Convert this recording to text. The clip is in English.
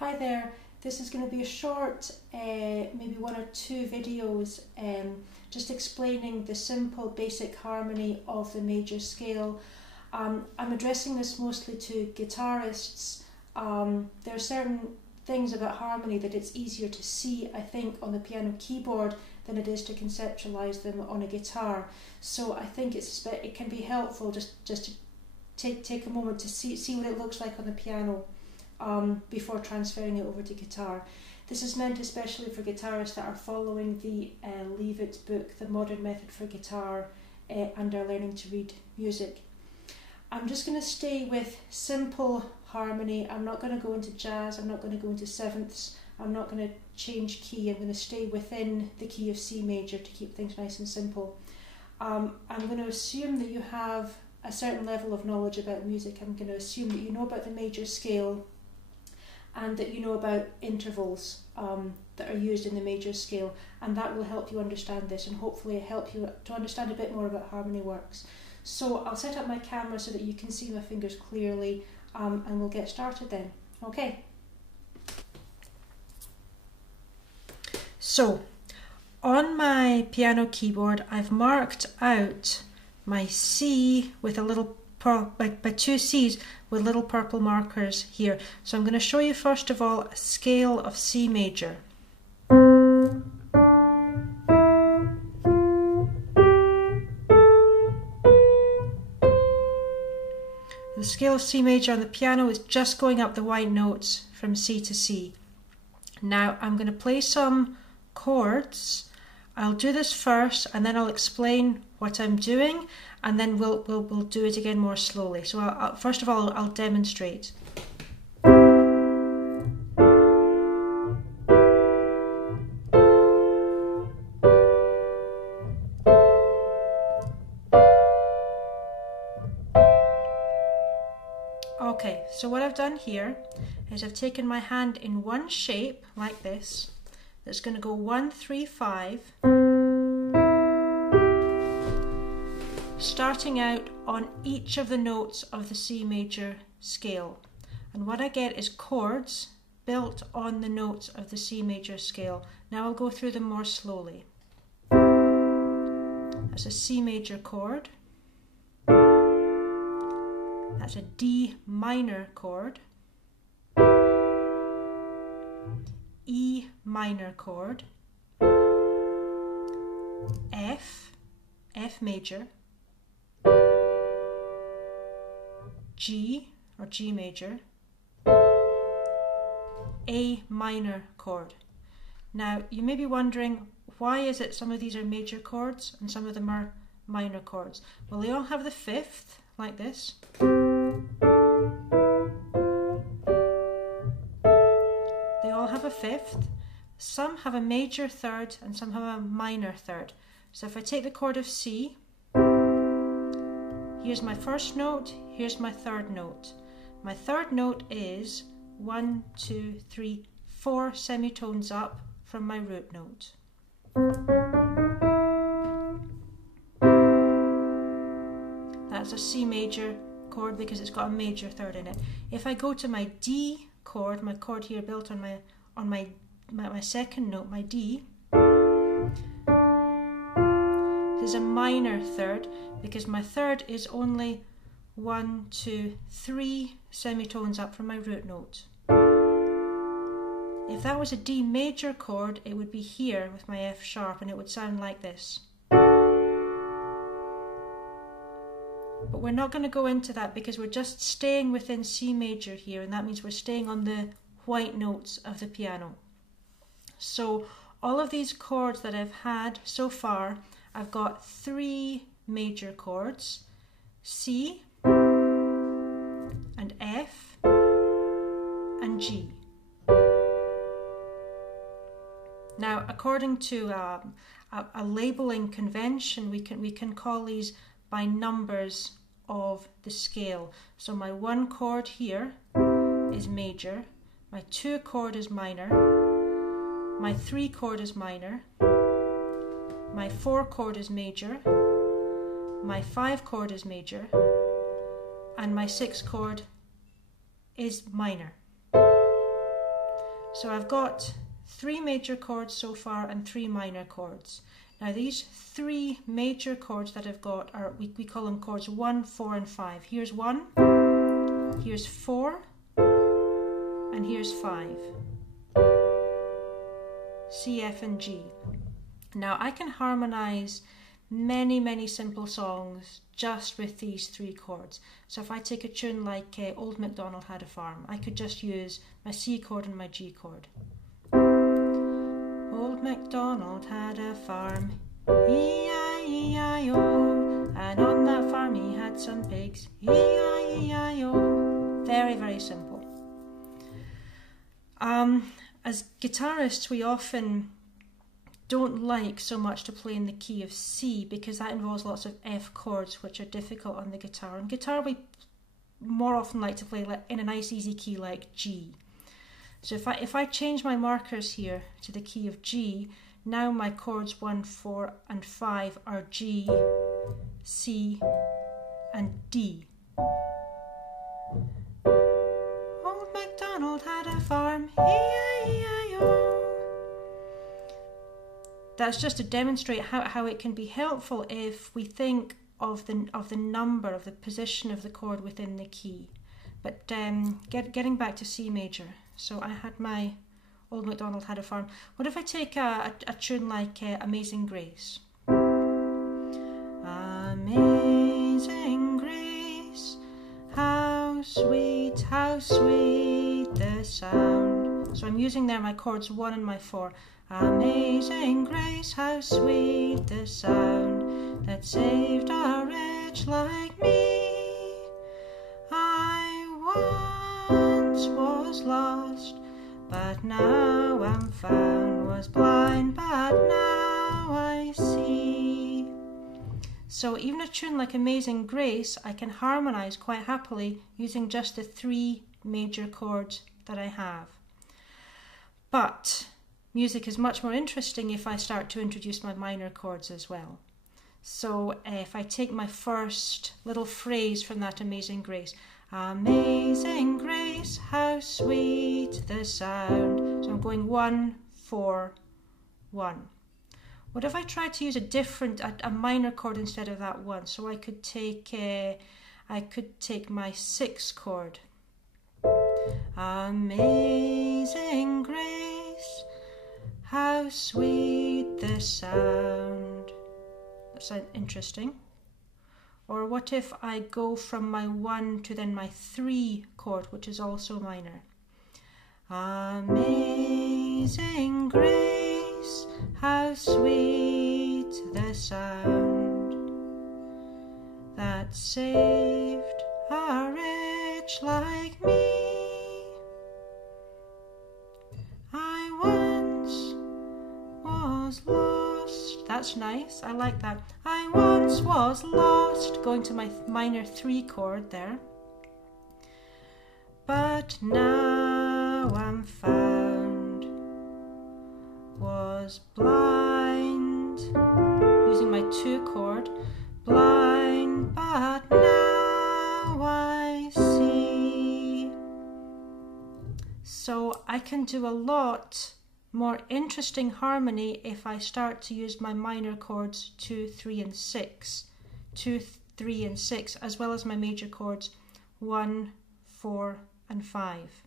Hi there, this is going to be a short, maybe 1 or 2 videos just explaining the simple basic harmony of the major scale. I'm addressing this mostly to guitarists. There are certain things about harmony that it's easier to see, I think, on the piano keyboard than it is to conceptualize them on a guitar. So I think it can be helpful just to take a moment to see what it looks like on the piano before transferring it over to guitar. This is meant especially for guitarists that are following the Leavitt book, The Modern Method for Guitar, and are learning to read music. I'm just going to stay with simple harmony. I'm not going to go into jazz, I'm not going to go into sevenths, I'm not going to change key. I'm going to stay within the key of C major to keep things nice and simple. I'm going to assume that you have a certain level of knowledge about music. I'm going to assume that you know about the major scale and that you know about intervals that are used in the major scale, and that will help you understand this and hopefully help you to understand a bit more about harmony works. So I'll set up my camera so that you can see my fingers clearly, and we'll get started then. Okay. So on my piano keyboard I've marked out my C with a little by 2 C's with little purple markers here. So I'm going to show you first of all a scale of C major. The scale of C major on the piano is just going up the white notes from C to C. Now I'm going to play some chords. I'll do this first and then I'll explain what I'm doing, and then we'll do it again more slowly. So first of all I'll demonstrate. Okay, so what I've done here is I've taken my hand in one shape like this. That's going to go 1, 3, 5, starting out on each of the notes of the C major scale. And what I get is chords built on the notes of the C major scale. Now I'll go through them more slowly. That's a C major chord. That's a D minor chord. E minor chord, F major, G or G major, A minor chord. Now you may be wondering, why is it some of these are major chords and some of them are minor chords? Well, they all have the 5th like this. Have a 5th, some have a major 3rd and some have a minor 3rd. So if I take the chord of C, here's my first note, here's my 3rd note. My 3rd note is 1, 2, 3, 4 semitones up from my root note. That's a C major chord because it's got a major 3rd in it. If I go to my D chord, my chord here built on my 2nd note, my D, this is a minor 3rd because my 3rd is only 1, 2, 3 semitones up from my root note. If that was a D major chord, it would be here with my F sharp and it would sound like this. But we're not going to go into that because we're just staying within C major here, and that means we're staying on the white notes of the piano. So all of these chords that I've had so far, I've got 3 major chords, C and F and G. Now according to a labeling convention, we can call these by numbers of the scale. So my 1 chord here is major, my 2 chord is minor, my 3 chord is minor, my 4 chord is major, my 5 chord is major, and my 6 chord is minor. So I've got 3 major chords so far and 3 minor chords. Now these 3 major chords that I've got are, we call them chords 1, 4 and 5. Here's 1, here's 4, and here's 5. C, F and G. Now I can harmonise many simple songs just with these 3 chords. So if I take a tune like Old MacDonald Had a Farm, I could just use my C chord and my G chord. Old MacDonald had a farm, E-I-E-I-O, and on that farm he had some pigs, E-I-E-I-O. Very simple. As guitarists, we often don't like so much to play in the key of C because that involves lots of F chords which are difficult on the guitar. On guitar we more often like to play in a nice easy key like G. So if I change my markers here to the key of G, now my chords 1, 4 and 5 are G, C and D. Old MacDonald had a farm, E-I-E-I-O. That's just to demonstrate how it can be helpful if we think of the number, of the position of the chord within the key. But getting back to C major. So I had my Old MacDonald Had a Farm. What if I take a tune like Amazing Grace? Amazing grace, how sweet the sound. So I'm using there my chords 1 and my 4. Amazing grace, how sweet the sound that saved a wretch like me. I once was lost, but now I'm found, was blind, but now I see. So even a tune like Amazing Grace, I can harmonise quite happily using just the 3 major chords that I have. But music is much more interesting if I start to introduce my minor chords as well. So if I take my first little phrase from that Amazing Grace, Amazing grace, how sweet the sound. So I'm going 1, 4, 1. What if I tried to use a minor chord instead of that 1? So I could take my 6 chord. Amazing grace, how sweet the sound. That sounds interesting. Or what if I go from my 1 to then my 3 chord, which is also minor? Amazing grace, how sweet the sound that saved a wretch like me. I once was lost. That's nice, I like that. I once was lost, going to my minor 3 chord there. But now I'm found, was blind, using my 2 chord, blind, but now I see. So I can do a lot more interesting harmony if I start to use my minor chords 2, 3 and 6, 2, 3 and 6, as well as my major chords 1, 4 and 5.